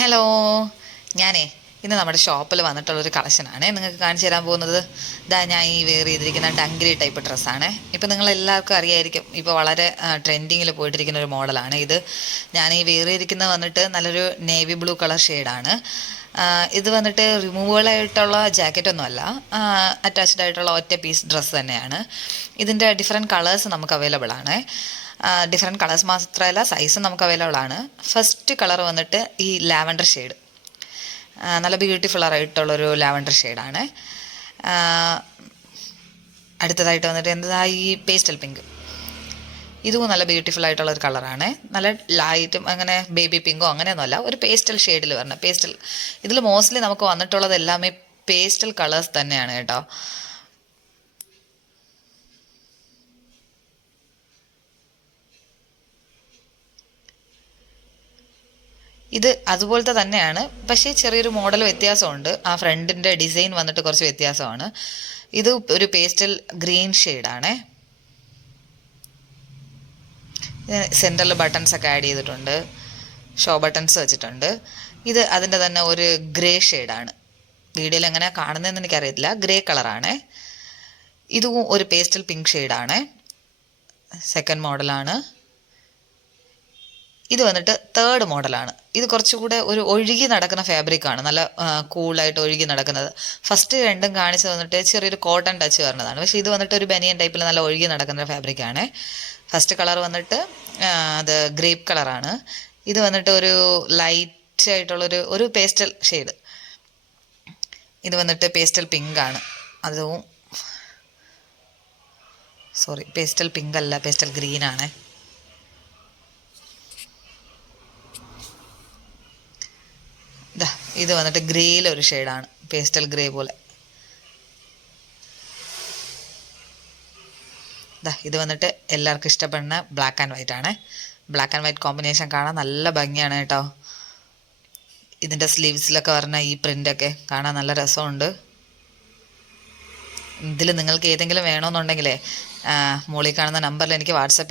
Hello, ഞാനേ ഇന്ന് നമ്മുടെ ഷോപ്പിൽ വന്നിട്ടുള്ളൊരു കളക്ഷനാണ് നിങ്ങൾക്ക് കാണിച്ചു തരാൻ പോകുന്നത്. ഇതാ ഞാൻ ഈ വെയർ ചെയ്തിരിക്കുന്ന ഡങ്കിരി ടൈപ്പ് ഡ്രസ്സാണ്. ഇപ്പോൾ നിങ്ങളെല്ലാവർക്കും അറിയായിരിക്കും, ഇപ്പോൾ വളരെ ട്രെൻഡിങ്ങിൽ പോയിട്ടിരിക്കുന്ന ഒരു മോഡലാണ് ഇത്. ഞാൻ ഈ വെയർ ചെയ്തിരിക്കുന്നത് വന്നിട്ട് നല്ലൊരു നേവി ബ്ലൂ കളർ ഷെയ്ഡാണ്. ഇത് വന്നിട്ട് റിമൂവബിൾ ആയിട്ടുള്ള ജാക്കറ്റൊന്നുമല്ല, അറ്റാച്ച്ഡ് ആയിട്ടുള്ള ഒറ്റ പീസ് ഡ്രസ്സ് തന്നെയാണ്. ഇതിൻ്റെ ഡിഫറെൻറ്റ് കളേഴ്സ് നമുക്ക് അവൈലബിൾ ആണ്. ഡിഫറെൻറ്റ് കളേഴ്സ് മാത്രമല്ല, സൈസും നമുക്ക് അവൈലബിൾ ആണ്. ഫസ്റ്റ് കളർ വന്നിട്ട് ഈ ലാവൻഡർ ഷെയ്ഡ്, നല്ല ബ്യൂട്ടിഫുൾ ആയിട്ടുള്ളൊരു ലാവൻഡർ ഷെയ്ഡാണ്. അടുത്തതായിട്ട് വന്നിട്ട് എന്താ ഈ പേസ്റ്റൽ പിങ്ക്, ഇതും നല്ല ബ്യൂട്ടിഫുൾ ആയിട്ടുള്ളൊരു കളറാണ്. നല്ല ലൈറ്റും അങ്ങനെ ബേബി പിങ്കോ അങ്ങനെയൊന്നുമല്ല, ഒരു പേസ്റ്റൽ ഷെയ്ഡിൽ വരണം. പേസ്റ്റൽ ഇതിൽ മോസ്റ്റ്ലി നമുക്ക് വന്നിട്ടുള്ളത് എല്ലാമേ പേസ്റ്റൽ കളേഴ്സ് തന്നെയാണ് കേട്ടോ. ഇത് അതുപോലത്തെ തന്നെയാണ്, പക്ഷേ ചെറിയൊരു മോഡൽ വ്യത്യാസമുണ്ട്. ആ ഫ്രണ്ടിൻ്റെ ഡിസൈൻ വന്നിട്ട് കുറച്ച് വ്യത്യാസമാണ്. ഇത് ഒരു പേസ്റ്റൽ ഗ്രീൻ ഷെയ്ഡാണ്. സെൻറ്ററിൽ ബട്ടൺസ് ഒക്കെ ആഡ് ചെയ്തിട്ടുണ്ട്, ഷോ ബട്ടൺസ് വെച്ചിട്ടുണ്ട്. ഇത് അതിൻ്റെ തന്നെ ഒരു ഗ്രേ ഷെയ്ഡാണ്. വീഡിയോയിൽ എങ്ങനെ കാണുന്നതെന്ന് എനിക്കറിയത്തില്ല, ഗ്രേ കളറാണ്. ഇതും ഒരു പേസ്റ്റൽ പിങ്ക് ഷെയ്ഡാണ്. സെക്കൻഡ് മോഡലാണ്. ഇത് വന്നിട്ട് തേർഡ് മോഡലാണ്. ഇത് കുറച്ചുകൂടെ ഒരു ഒഴുകി നടക്കുന്ന ഫാബ്രിക്കാണ്, നല്ല കൂളായിട്ട് ഒഴുകി നടക്കുന്നത്. ഫസ്റ്റ് രണ്ടും കാണിച്ച് വന്നിട്ട് ചെറിയൊരു കോട്ടൺ ടച്ച് വരുന്നതാണ്, പക്ഷേ ഇത് വന്നിട്ട് ഒരു ബനിയൻ ടൈപ്പിൽ നല്ല ഒഴുകി നടക്കുന്ന ഫാബ്രിക്കാണ്. ഫസ്റ്റ് കളർ വന്നിട്ട് അത് ഗ്രേപ്പ് കളറാണ്. ഇത് വന്നിട്ട് ഒരു ലൈറ്റ് ആയിട്ടുള്ളൊരു ഒരു പേസ്റ്റൽ ഷെയ്ഡ്. ഇത് വന്നിട്ട് പേസ്റ്റൽ പിങ്ക് ആണ്. അതും സോറി, പേസ്റ്റൽ പിങ്ക് അല്ല, പേസ്റ്റൽ ഗ്രീൻ ആണ്. ഇത് വന്നിട്ട് ഗ്രേയിലൊരു ഷെയ്ഡാണ്, പേസ്റ്റൽ ഗ്രേ പോലെ. ഇത് വന്നിട്ട് എല്ലാവർക്കും ഇഷ്ടപ്പെടുന്ന ബ്ലാക്ക് ആൻഡ് വൈറ്റ് ആണ്. ബ്ലാക്ക് ആൻഡ് വൈറ്റ് കോമ്പിനേഷൻ കാണാൻ നല്ല ഭംഗിയാണ് കേട്ടോ. ഇതിൻ്റെ സ്ലീവ്സിലൊക്കെ വരുന്ന ഈ പ്രിൻ്റൊക്കെ കാണാൻ നല്ല രസമുണ്ട്. ഇതിൽ നിങ്ങൾക്ക് ഏതെങ്കിലും വേണമെന്നുണ്ടെങ്കിലേ മുകളിൽ കാണുന്ന നമ്പറിൽ എനിക്ക് വാട്സപ്പ്